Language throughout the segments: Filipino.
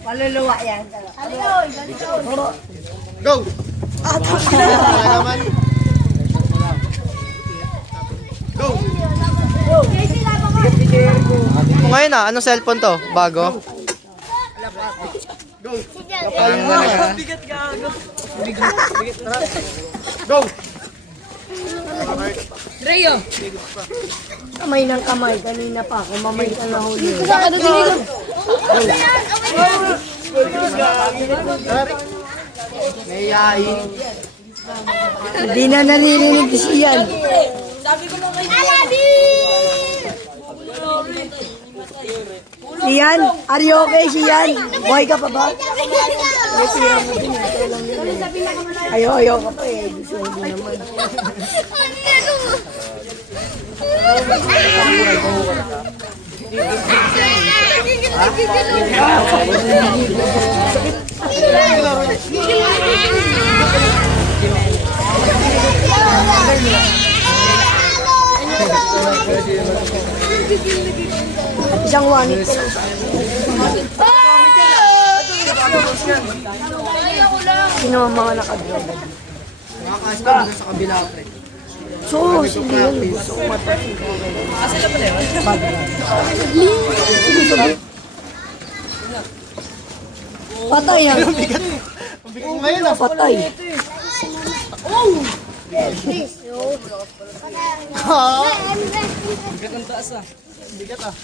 Maluluwa yan. Go! Go! Ngayon na, anong cellphone to? Bago? Go! Go! Rayo! Kamay ng kamay. Kanina pa ako. Mamay ka na huli. Saka na dinigo. Mayayain. Hindi na naririnig siyan. Siyan, are you okay, Siyan? Buhay ka pa ba? Ayaw ka pa eh. Gusto hindi naman. Isang wanit. Sino ang mga nakadroga? Nakakaas ka sa kabila, pre. So, hindi yun. Gusto ko matapin. Sila pala yun? Patay yan. Ang ngayon ah. Patay. Bigat ang taas ah. Bigat ah.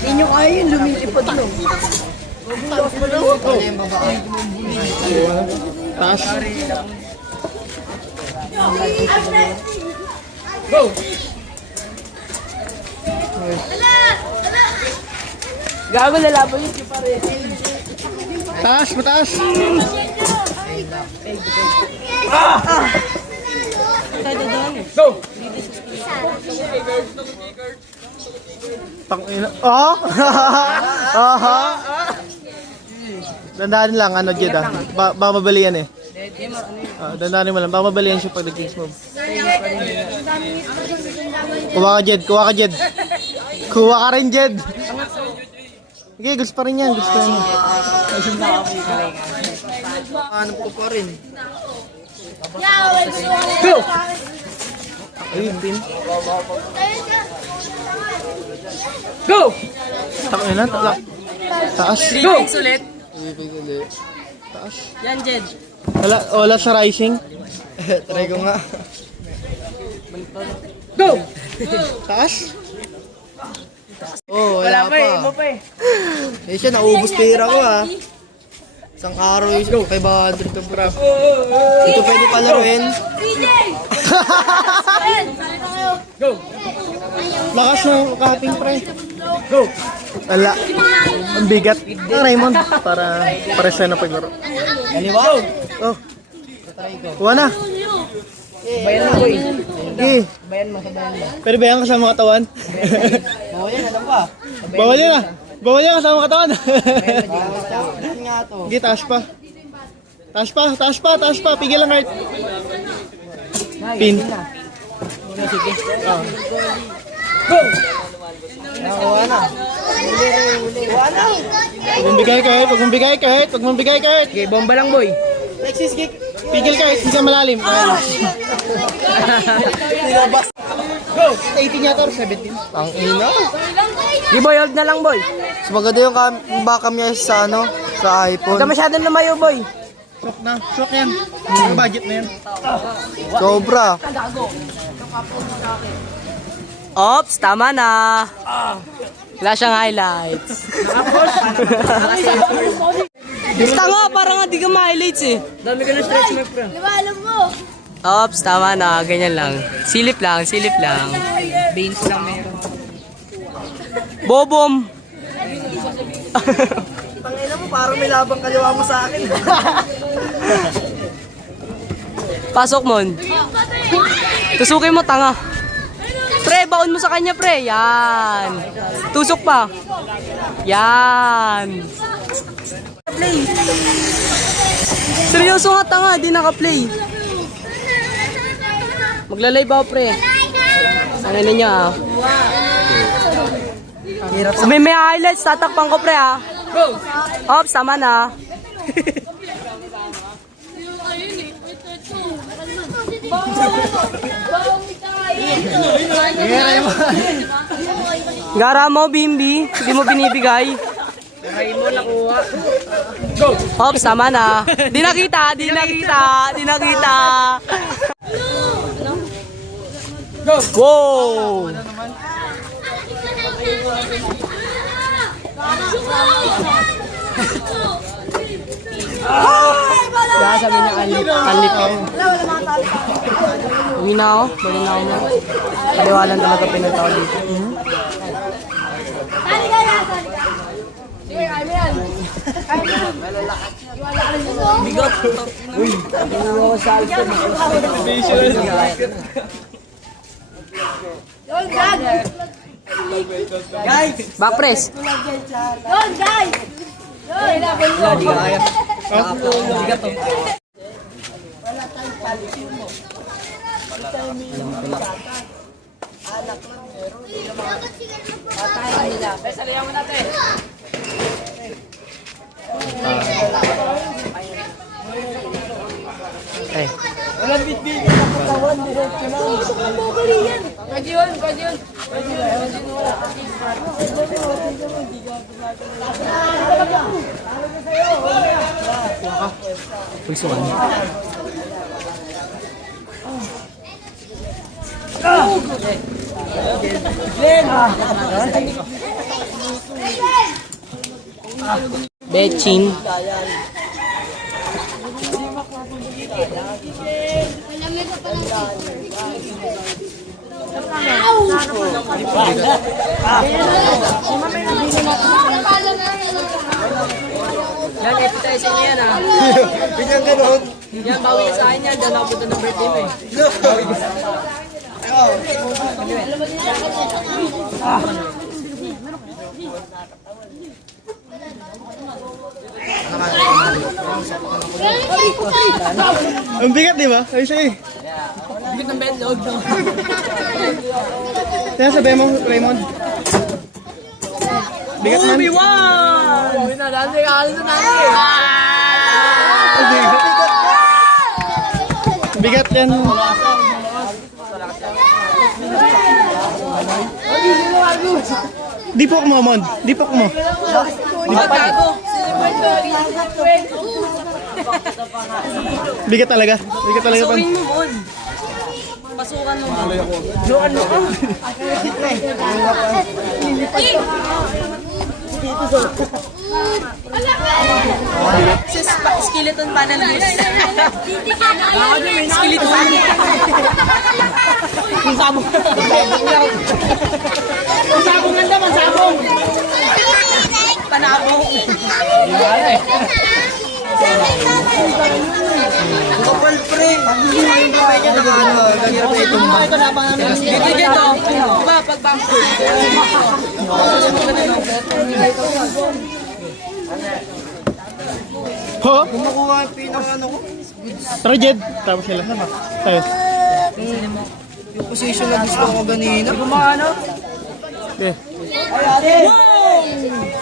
Inyo kaya yun, lumilipad no. Taas. Go! Gago lalaban yun si pare. Taas, mataas. Go! Tangina. Oh! Aha! Dandanin lang, ano, Jed ah. Mamabalian eh. Dandanin mo lang, mamabalian siya pag nag-kings move. Kuha ka, Jed. Kuha ka, Jed. Kuha ka rin, Jed. Okay, gusto pa rin yan. Gusto pa rin yan. Hanap ko pa rin. Go! Ayun, pin. Go! Tangina, taas. Go! Ulit. Taas. Yan, Jed. Wala sa rising. Try ko nga. Go! Taas. Oh, wala pa. Eh siya, naubos pera ko ah. Isang araw yung 500 to bro. Ito pwede palaruin. Go! Lakas ng kaping pre. Go! Wala. Ang bigat. Raymond, para siya na paglaro. Kaliwa. Oh. Kuha na. Bayan mo, boy. Okay. Bayan mo, sabayan mo. Pero ba yan kasama katawan? Bawal yan, alam ba? Bawal yan ah. Bawal yan kasama katawan. Bayan nga to. Sige, taas pa. Taas pa, taas pa, taas pa. Pigil lang, Art. Pin. Sige. Oh. Go! Nakuha na. Kuha na. Pag mambigay ka, Art. Pag mambigay ka, Art. Pag mambigay ka, Art. Okay, bomba lang, boy. Lexis, kick. Pigil ka, Art. Hindi ka malalim. Go! 18 yata or 17? Ang ina. Di boy, hold na lang boy. Mas maganda yung backup niya sa ano, sa iPhone. Huwag ka masyadong lumayo boy. Shock na. Shock yan. Ang budget na yan. Sobra. Ops, tama na. Wala siyang highlights. Basta nga, parang nga di ka ma-highlights eh. Dami ka na stretch mark, bro. Ops, tama na. Ganyan lang. Silip lang, silip lang. Beans lang meron. Bobom. Tangina mo, parang may labang kaliwa mo sa akin. Pasok mon. Tusukin mo, tanga. Pre, baon mo sa kanya, pre. Yan. Tusok pa. Yan. Play. Seryoso nga, tanga. Di naka-play. Maglalay ba, pre? Ano na niya, ah. May highlights. Tatakpan ko, pre, ah. Ops, tama na. Gara mo, Bimbi. Hindi mo binibigay. Kain mo, nakuha. Go! Hops, tama na. Di nakita, di nakita, di nakita. Go! Wow! Kaya sabi niya kanlip ko. Uwi na ako. Bali na ako mo. Paliwalan talaga pinunta ko dito. Bigot. Uy. Guys! Back press. Guys! Eh. Pagsuan. Betchin. Yan, appetizer niya yan, ah. Bigyan ganon. Yan, bawi ka sa akin yan. Diyan ako punta ng birthday mo, eh. Ang bigat, di ba? Ay, siya eh. Bigat ng betlog, no? Kaya sabi mo, Raymond. Bigat man. Obi-Wan! Uy, nadaan ka alas na natin. Bigat yan. Di po mo, Mon. Di po mo. Bigat talaga. Bigat talaga pan. Pasukin mo, Mon. Pasukan mo. Joan mo. Skeleton panel boost. Skeleton panel. Sabong. Sabong nga naman, sabong. Panabong. Kapal pre. Dito dito. Diba, pag-bump. Ho? Kung makuha yung pinaka-ano ko, Tara, Jed. Tapos sila. Tayo. yung position na gusto ko ganina. Eh.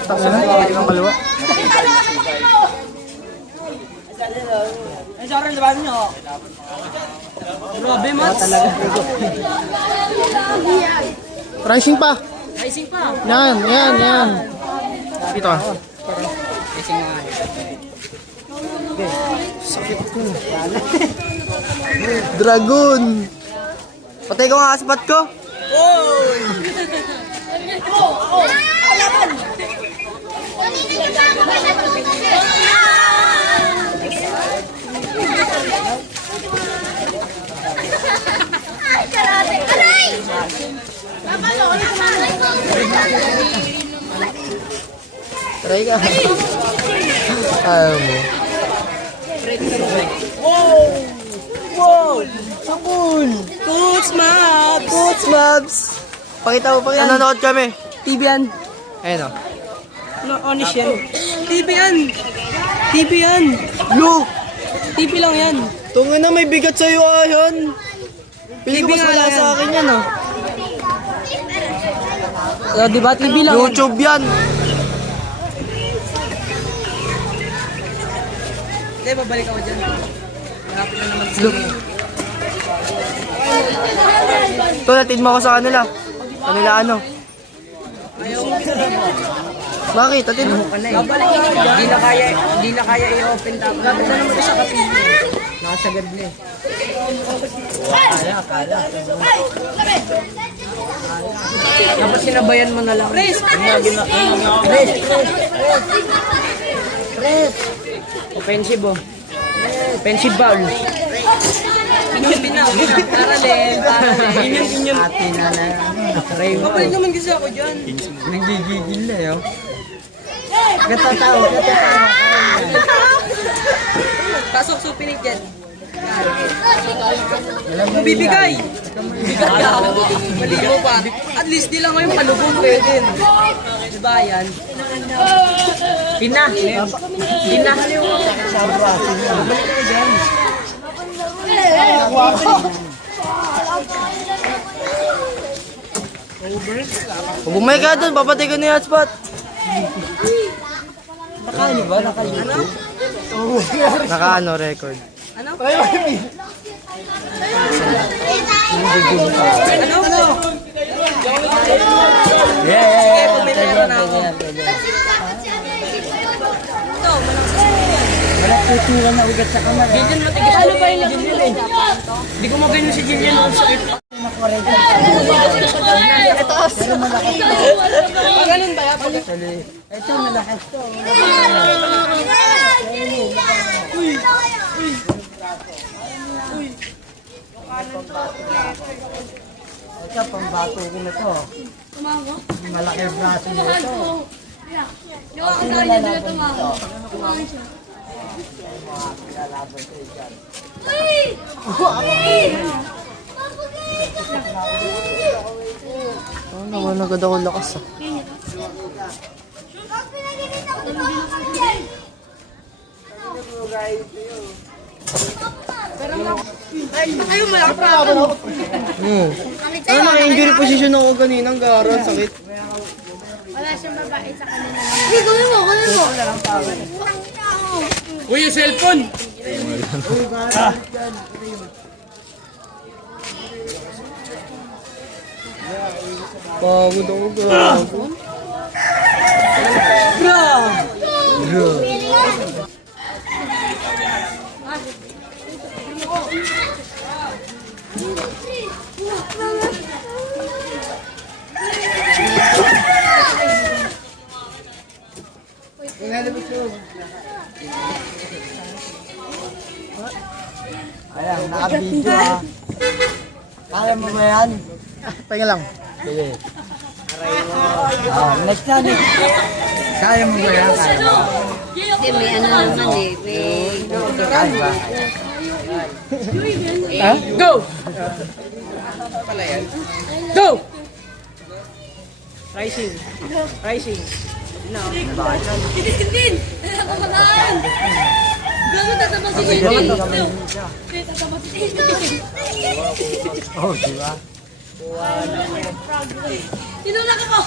Tapos sila. Ang kaliwa. Grabe, Mats. Rising pa. Rising pa. Yan, yan, yan. Dito ah. Sakit ko. Dragon. Patay ko nga aspat ko. Try ka. Ayaw mo. Wow! Toots Maps! Toots Mabs! Pakita mo, pakita. Nanonood kami. TV yan. Ayun o. No, honest yan. TV yan. TV yan. Look! TV lang yan. Tunga na may bigat sa'yo ayon. Pili ko mas nga wala yan. sa akin yan ah. Di ba? TV lang yan. YouTube yan. Hindi, babalik ako dyan. Malapit na naman sa Ito, natin mo ako sa kanila. Kanila ano? Bakit? Atin mo. Hindi na kaya i-open tap. Gagawin na naman sa kapili. Nakasagad na eh. Dapat sinabayan mo na lang. Pres! Offensive oh. Offensive foul. Inyong. Paralel. Inyong. Kapalik naman kasi ako dyan. Nagigigil na yun. Katatawa. Pasok sa pinig dyan. Kung bibigay. Bigat ka. Mali mo pa. At least di lang ngayon palubong pwede. Diba yan? Pina. Kung bumay ka doon, papatay ko na yung hotspot. Naka-ano, record. Ano? Sige, pag may pera na ako. Ito, Jillian matigas. Ano ba yung Jillian eh? Hindi ko magayon si Jillian noon sa sakit. Ganun ba yan? Ito, malakas to. Ito, pambato ko na to. Malaki ang braso mo ito. Oh, naman agad ako lakas ah. Ayaw mo lang pa ako. Ano, naka-injury position ako kanina, ang gara, ang sakit. Wala siyang babae sa kanila. Hindi, kunin mo. Uy, yung cellphone! Pagod ako, gago. Ayan, naka-video ah. Kaya mo ba yan? Pahinga lang. Next na, next. Kaya mo ba yan? Kaya mo. Hindi, may ano naman eh. Kaya ba? Go! Go! Rising. Din! Ako ka na! Gago tatabang si Jillian. Tatabang si Jillian. Oh, di ba? Tinulak ako!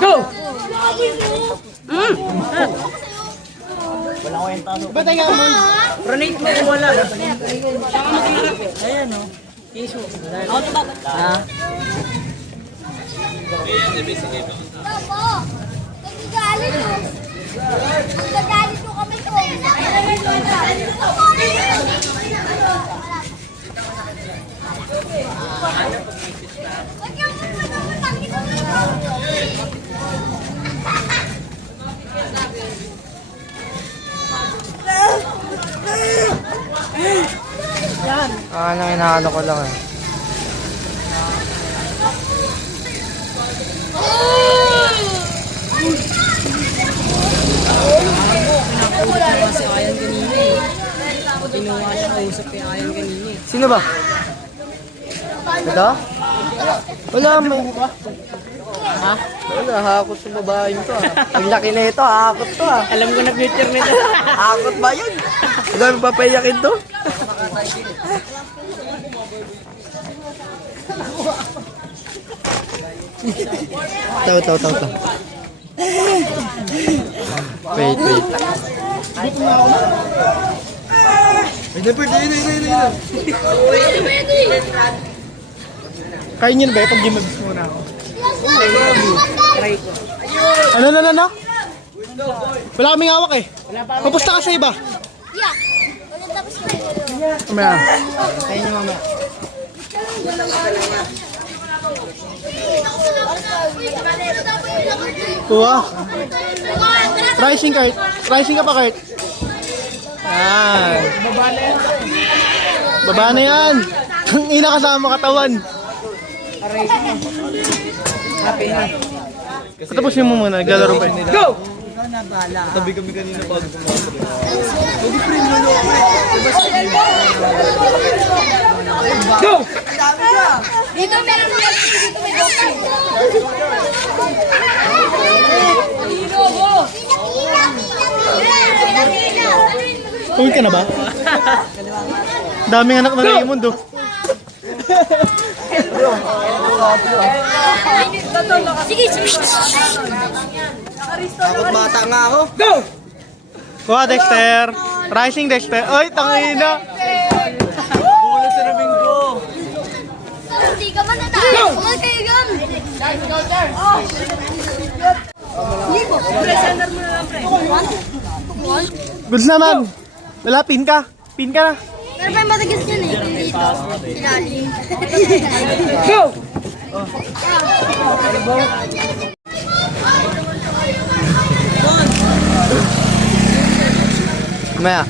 Go! Ba't nga mo? Pronate mo kung wala. Ayan o. Kiso. Ha? Opo! Nagagalit mo! Nagagalit mo kami to! Nang inaano ko lang eh. Kinuha siya kausap kay Ayan kanina eh. Sino ba? Ito? Wala, may... Ha? Wala, hakot sa babaeng to ah. Ang laki na ito, hakot to ah. Alam ko na future nito. Hakot ba yun? Wala, papayakin to. Ito. Wait. Kaya niyo na ba? Pag gimabis muna ako. Ano? Wala kaming hawak eh. Papusta ka sa iba. Yeah. Ulit tapos na Mamaya. Kaya nyo mamaya. Kuha. Rising cart. Rising ka pa, Kurt. Yan. Baba na yan. Ang ina kasama katawan. Tapusin mo muna. Naglalaro pa. Go! Go! Dito meron na dito may doktor. Dito go. Uwi ka na ba? Daming anak na Raymond oh. Sige. Takot bata nga ako. Go! Kuha, Dexter. Rising, Dexter. Ay, tangina. Hindi ka man na tayo. Huwag kayo gam. Presenter mo na lang, pre. Good naman. Wala, pin ka. Pin ka na. Pero may matigas yan eh. Dito. Silalim. Go! Mamaya.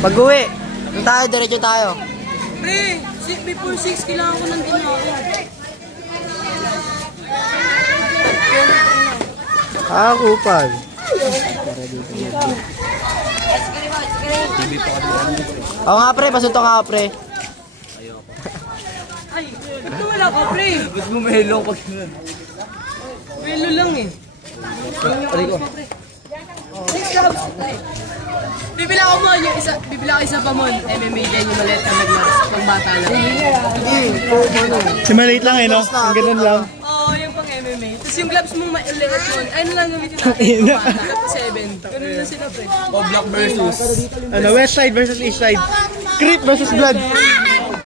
Pag-uwi. Diretso tayo. Pre, before 6, kailangan ko nandun ako. Kupal. Oo nga pre, pasuntok ako pre. Ay, ba't ka wala ka, pre? Ba't mo melo pag ganun? Melo lang eh. Bibila ko mo yung isa, bibila ko isa pa mo. MMA din yung maliit na naglaras. Pang bata lang. Si maliit lang eh, no? Ang ganun lang. Oo, yung pang MMA. Tapos yung gloves mong maliit yun. Ayun lang gamitin natin. Pang bata. 7. Ganun na sila, pre. Ano, west side versus east side. Creep versus blood.